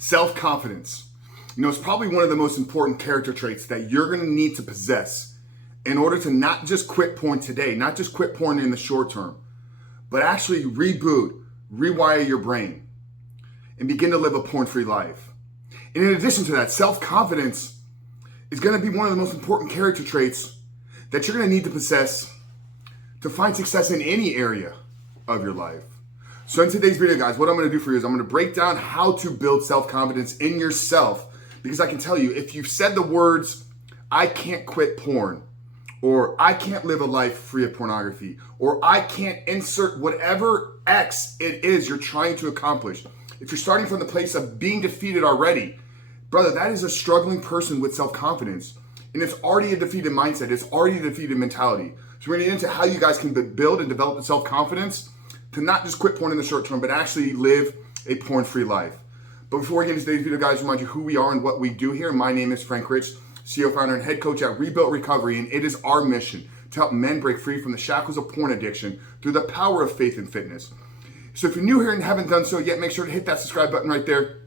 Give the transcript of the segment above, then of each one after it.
Self-confidence. It's probably one of the most important character traits that you're going to need to possess in order to not just quit porn today, not just quit porn in the short term, but actually reboot, rewire your brain, and begin to live a porn-free life. And in addition to that, self-confidence is going to be one of the most important character traits that you're going to need to possess to find success in any area of your life. So in today's video, guys, what I'm going to do for you is I'm going to break down how to build self-confidence in yourself, because I can tell you, if you've said the words, I can't quit porn, or I can't live a life free of pornography, or I can't insert whatever X it is you're trying to accomplish, if you're starting from the place of being defeated already, brother, that is a struggling person with self-confidence. And it's already a defeated mindset. It's already a defeated mentality. So we're going to get into how you guys can build and develop the self-confidence to not just quit porn in the short term, but actually live a porn-free life. But before we get into today's video, guys, remind you who we are and what we do here. My name is Frank Rich, CEO, founder, and head coach at Rebuilt Recovery, and it is our mission to help men break free from the shackles of porn addiction through the power of faith and fitness. So if you're new here and haven't done so yet, make sure to hit that subscribe button right there.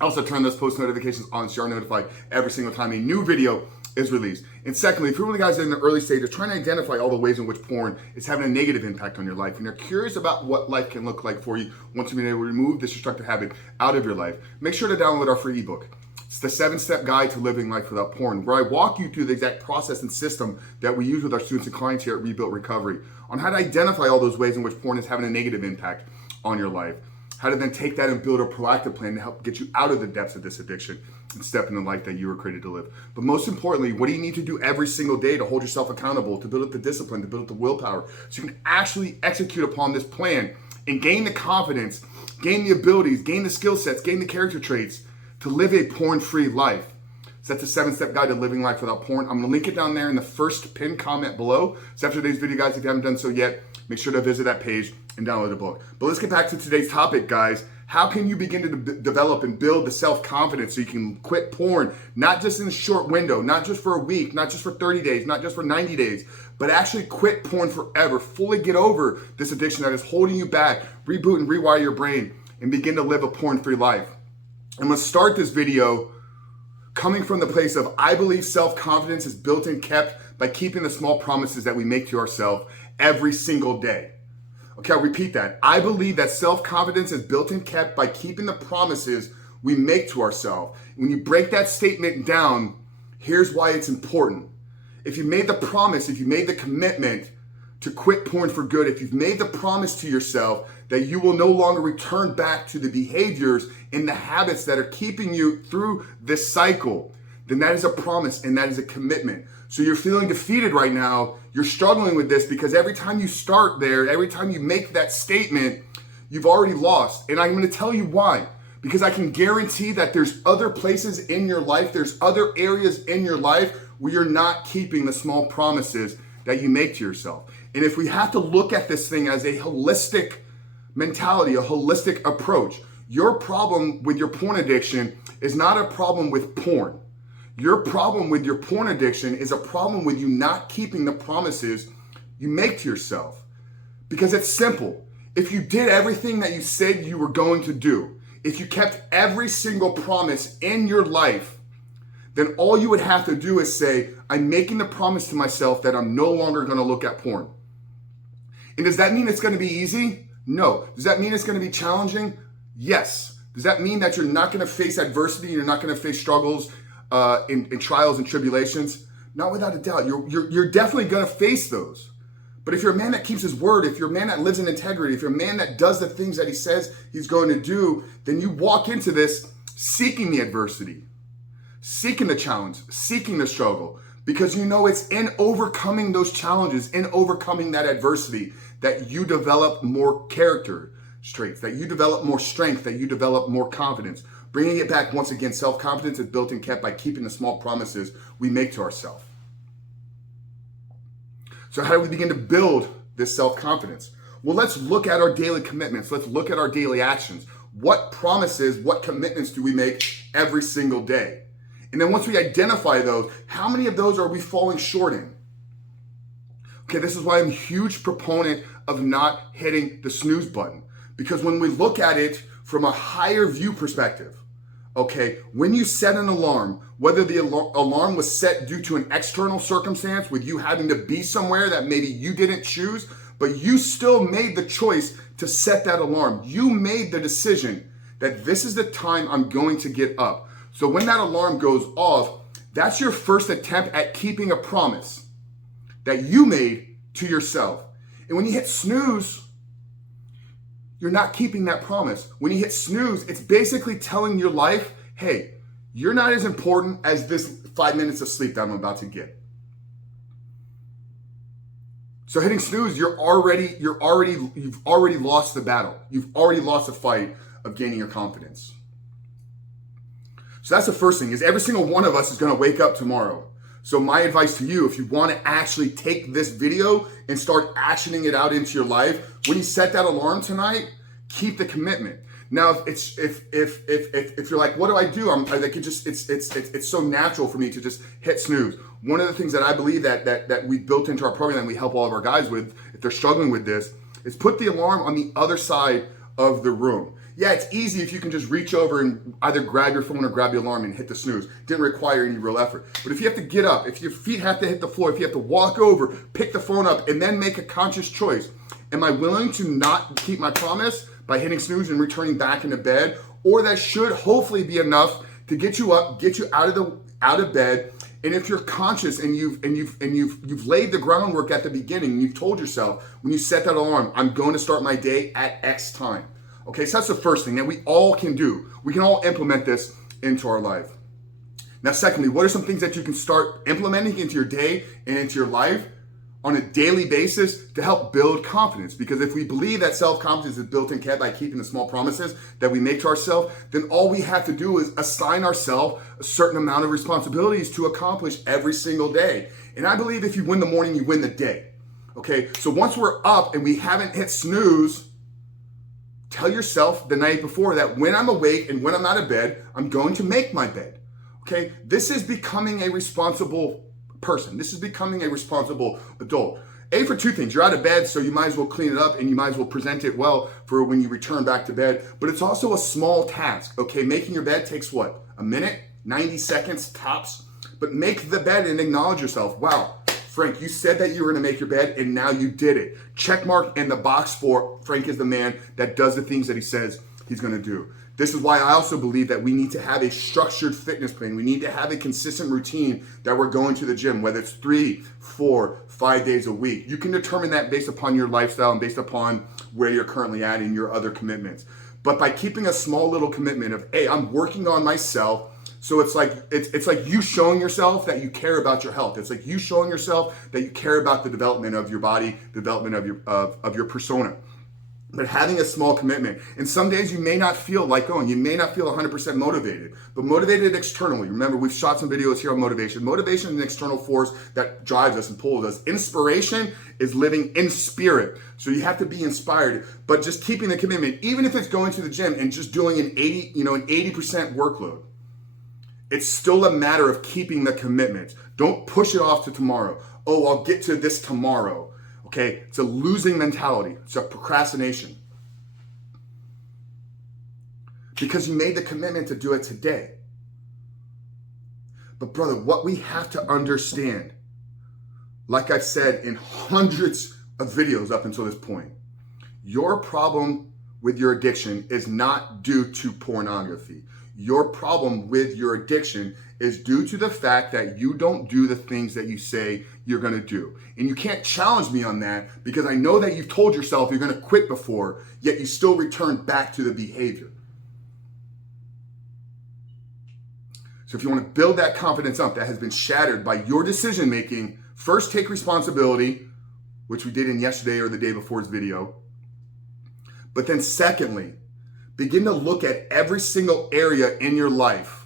Also turn those post notifications on so you're notified every single time a new video is released. And secondly, if you're one of the guys in the early stages trying to identify all the ways in which porn is having a negative impact on your life, and you're curious about what life can look like for you once you've been able to remove this destructive habit out of your life, make sure to download our free ebook. It's the 7-step guide to living life without porn, where I walk you through the exact process and system that we use with our students and clients here at Rebuilt Recovery on how to identify all those ways in which porn is having a negative impact on your life, how to then take that and build a proactive plan to help get you out of the depths of this addiction and step in the life that you were created to live. But most importantly, what do you need to do every single day to hold yourself accountable, to build up the discipline, to build up the willpower, so you can actually execute upon this plan and gain the confidence, gain the abilities, gain the skill sets, gain the character traits to live a porn-free life. So that's a 7-step guide to living life without porn. I'm gonna link it down there in the first pinned comment below. So after today's video, guys, if you haven't done so yet, make sure to visit that page and download the book. But let's get back to today's topic, guys. How can you begin to develop and build the self-confidence so you can quit porn, not just in a short window, not just for a week, not just for 30 days, not just for 90 days, but actually quit porn forever, fully get over this addiction that is holding you back, reboot and rewire your brain, and begin to live a porn-free life. I'm gonna start this video coming from the place of, I believe self-confidence is built and kept by keeping the small promises that we make to ourselves every single day. Okay, I'll repeat that. I believe that self-confidence is built and kept by keeping the promises we make to ourselves. When you break that statement down, here's why it's important. If you made the promise, if you made the commitment to quit porn for good, if you've made the promise to yourself that you will no longer return back to the behaviors and the habits that are keeping you through this cycle, then that is a promise and that is a commitment. So you're feeling defeated right now. You're struggling with this because every time you start there, every time you make that statement, you've already lost. And I'm going to tell you why. Because I can guarantee that there's other places in your life, there's other areas in your life where you're not keeping the small promises that you make to yourself. And if we have to look at this thing as a holistic mentality, a holistic approach, your problem with your porn addiction is not a problem with porn. Your problem with your porn addiction is a problem with you not keeping the promises you make to yourself. Because it's simple. If you did everything that you said you were going to do, if you kept every single promise in your life, then all you would have to do is say, I'm making the promise to myself that I'm no longer going to look at porn. And does that mean it's going to be easy? No. Does that mean it's going to be challenging? Yes. Does that mean that you're not going to face adversity, you're not going to face struggles, in trials and tribulations? Not without a doubt. You're definitely going to face those. But if you're a man that keeps his word, if you're a man that lives in integrity, if you're a man that does the things that he says he's going to do, then you walk into this seeking the adversity, seeking the challenge, seeking the struggle, because you know it's in overcoming those challenges, in overcoming that adversity, that you develop more character traits, that you develop more strength, that you develop more confidence. Bringing it back once again, self-confidence is built and kept by keeping the small promises we make to ourselves. So how do we begin to build this self-confidence? Well, let's look at our daily commitments. Let's look at our daily actions. What promises, what commitments do we make every single day? And then once we identify those, how many of those are we falling short in? Okay, this is why I'm a huge proponent of not hitting the snooze button. Because when we look at it from a higher view perspective, Okay, when you set an alarm, whether the alarm was set due to an external circumstance with you having to be somewhere that maybe you didn't choose, but you still made the choice to set that alarm. You made the decision that this is the time I'm going to get up. So when that alarm goes off, that's your first attempt at keeping a promise that you made to yourself. And when you hit snooze, you're not keeping that promise. When you hit snooze, it's basically telling your life, hey, you're not as important as this 5 minutes of sleep that I'm about to get. So hitting snooze, you've already lost the battle. You've already lost the fight of gaining your confidence. So that's the first thing, is every single one of us is going to wake up tomorrow. So my advice to you, if you want to actually take this video and start actioning it out into your life, when you set that alarm tonight, keep the commitment. Now, if you're like, what do I do? It's so natural for me to just hit snooze. One of the things that I believe that we built into our program and we help all of our guys with, if they're struggling with this, is put the alarm on the other side of the room. Yeah, it's easy if you can just reach over and either grab your phone or grab the alarm and hit the snooze. Didn't require any real effort. But if you have to get up, if your feet have to hit the floor, if you have to walk over, pick the phone up, and then make a conscious choice, am I willing to not keep my promise by hitting snooze and returning back into bed? Or that should hopefully be enough to get you up, get you out of bed. And if you're conscious and you've laid the groundwork at the beginning, you've told yourself when you set that alarm, I'm going to start my day at X time. Okay, so that's the first thing that we all can do. We can all implement this into our life. Now, secondly, what are some things that you can start implementing into your day and into your life on a daily basis to help build confidence? Because if we believe that self-confidence is built and kept by keeping the small promises that we make to ourselves, then all we have to do is assign ourselves a certain amount of responsibilities to accomplish every single day. And I believe if you win the morning, you win the day. Okay, so once we're up and we haven't hit snooze, tell yourself the night before that when I'm awake and when I'm out of bed, I'm going to make my bed. Okay, this is becoming a responsible person. This is becoming a responsible adult. For two things. You're out of bed, so you might as well clean it up and you might as well present it well for when you return back to bed. But it's also a small task. Okay, making your bed takes what? A minute? 90 seconds tops? But make the bed and acknowledge yourself. Wow, Frank, you said that you were going to make your bed and now you did it. Check mark in the box for Frank is the man that does the things that he says he's going to do. This is why I also believe that we need to have a structured fitness plan. We need to have a consistent routine that we're going to the gym, whether it's 3, 4, 5 days a week. You can determine that based upon your lifestyle and based upon where you're currently at in your other commitments. But by keeping a small little commitment of, hey, I'm working on myself. So it's like you showing yourself that you care about your health. It's like you showing yourself that you care about the development of your body, development of your persona. But having a small commitment. And some days you may not feel like going. You may not feel 100% motivated, but motivated externally. Remember, we've shot some videos here on motivation. Motivation is an external force that drives us and pulls us. Inspiration is living in spirit. So you have to be inspired, but just keeping the commitment, even if it's going to the gym and just doing an 80% workload. It's still a matter of keeping the commitment. Don't push it off to tomorrow. Oh, I'll get to this tomorrow. Okay, it's a losing mentality. It's a procrastination. Because you made the commitment to do it today. But brother, what we have to understand, like I've said in hundreds of videos up until this point, your problem with your addiction is not due to pornography. Your problem with your addiction is due to the fact that you don't do the things that you say you're going to do. And you can't challenge me on that because I know that you've told yourself you're going to quit before, yet you still return back to the behavior. So if you want to build that confidence up that has been shattered by your decision making, first take responsibility, which we did in yesterday or the day before's video. But then secondly, begin to look at every single area in your life.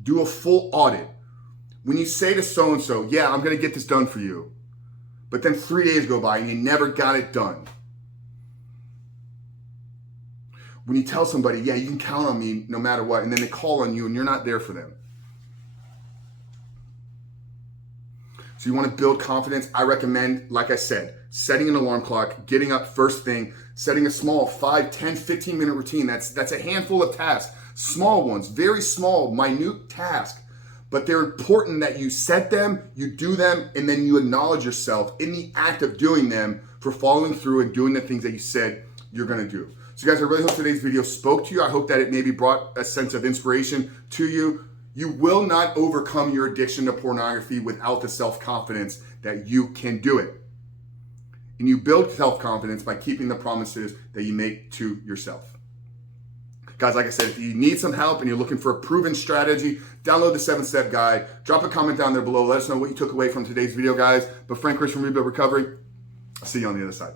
Do a full audit. When you say to so-and-so, yeah, I'm going to get this done for you, but then 3 days go by and you never got it done. When you tell somebody, yeah, you can count on me no matter what, and then they call on you and you're not there for them. So you want to build confidence? I recommend, like I said, setting an alarm clock, getting up first thing, setting a small 5, 10, 15-minute routine. That's a handful of tasks. Small ones, very small, minute tasks. But they're important that you set them, you do them, and then you acknowledge yourself in the act of doing them for following through and doing the things that you said you're gonna do. So guys, I really hope today's video spoke to you. I hope that it maybe brought a sense of inspiration to you. You will not overcome your addiction to pornography without the self-confidence that you can do it. And you build self-confidence by keeping the promises that you make to yourself. Guys, like I said, if you need some help and you're looking for a proven strategy, download the 7-step guide. Drop a comment down there below. Let us know what you took away from today's video, guys. But Frank Chris from Rebuild Recovery. I'll see you on the other side.